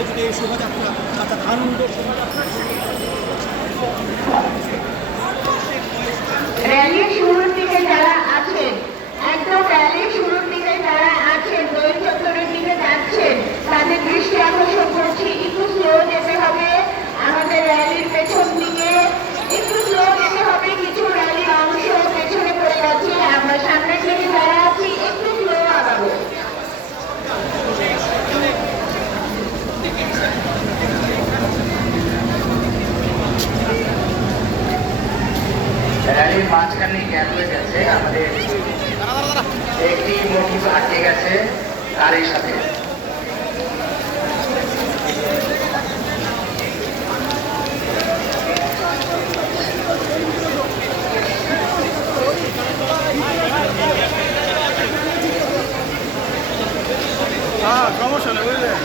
আয়োজিত এই শোভাযাত্রা অর্থাৎ আনন্দ শোভাযাত্রা র্যালির শুরুর দিকে যারা আছেন, একদম র্যালির শুরুর দিকে যারা আছেন, দই চত্বরের দিকে যাচ্ছেন, তাদের দৃষ্টি আকর্ষণ করছি, একটু স্লো যেতে হবে। আমাদের র্যালির পেছন দিকে একটু স্লো যেতে হবে, কিছু র্যালির অংশ পেছনে পড়ে যাচ্ছে। আমরা সামনের দিকে যারা আছি একটু স্লো আগাবো। র্যালির মাঝখানে গ্যাপ হয়ে গেছে, আমাদের একটি মোটর আটকে গেছে গাড়ির সাথে। সমস্যা নেই, বুঝলেন।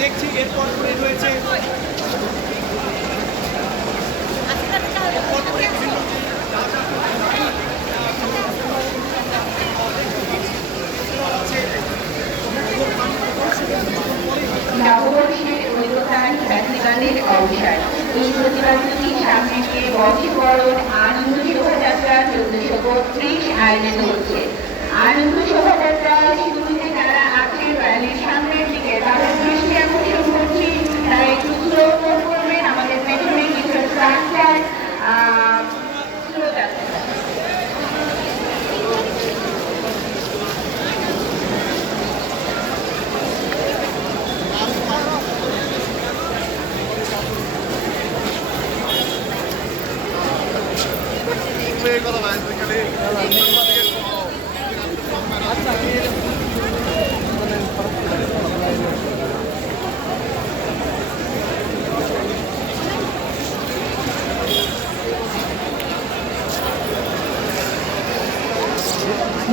দেখছি এরপর রয়েছে নববর্ষের ঐক্যতান ফেস্টিভ্যালের অবসর। এই প্রতিবাদটি সামনে নিয়ে বর্ষবরণ আনন্দ শোভাযাত্রা 1432 আয়োজিত হচ্ছে। আনন্দ শোভাযাত্রার শুরুতে যারা আছে র্যালির সামনের দিকে তাদের দৃষ্টি আকর্ষণ করছি, তারা একটু স্লো করবেন। আমাদের পেছনে কিছু ট্রাক্টর স্লো যাচ্ছে।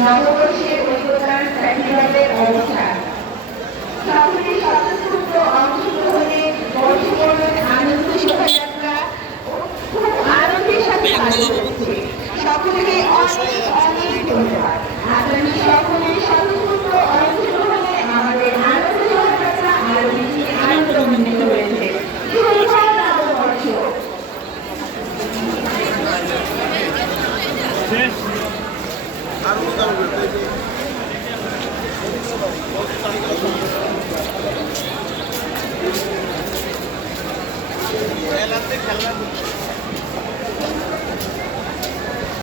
নববর্ষের ঐক্যতান ফেস্টিভ্যালের অবস্থান সকলের স্বতঃস্ফূর্ত অংশগ্রহণে বর্ষবরণ আনন্দ শোভাযাত্রা খুব আনন্দের সাথে পালিত হচ্ছে। সকলকে অনেক অনেক ধন্যবাদ। আগামী সকলের স্বতঃস্ফূর্ত অংশগ্রহণে আমাদের আনন্দ শোভাযাত্রা আরো বেশি আনন্দমণ্ডিত হয়েছে। শুভ নববর্ষ।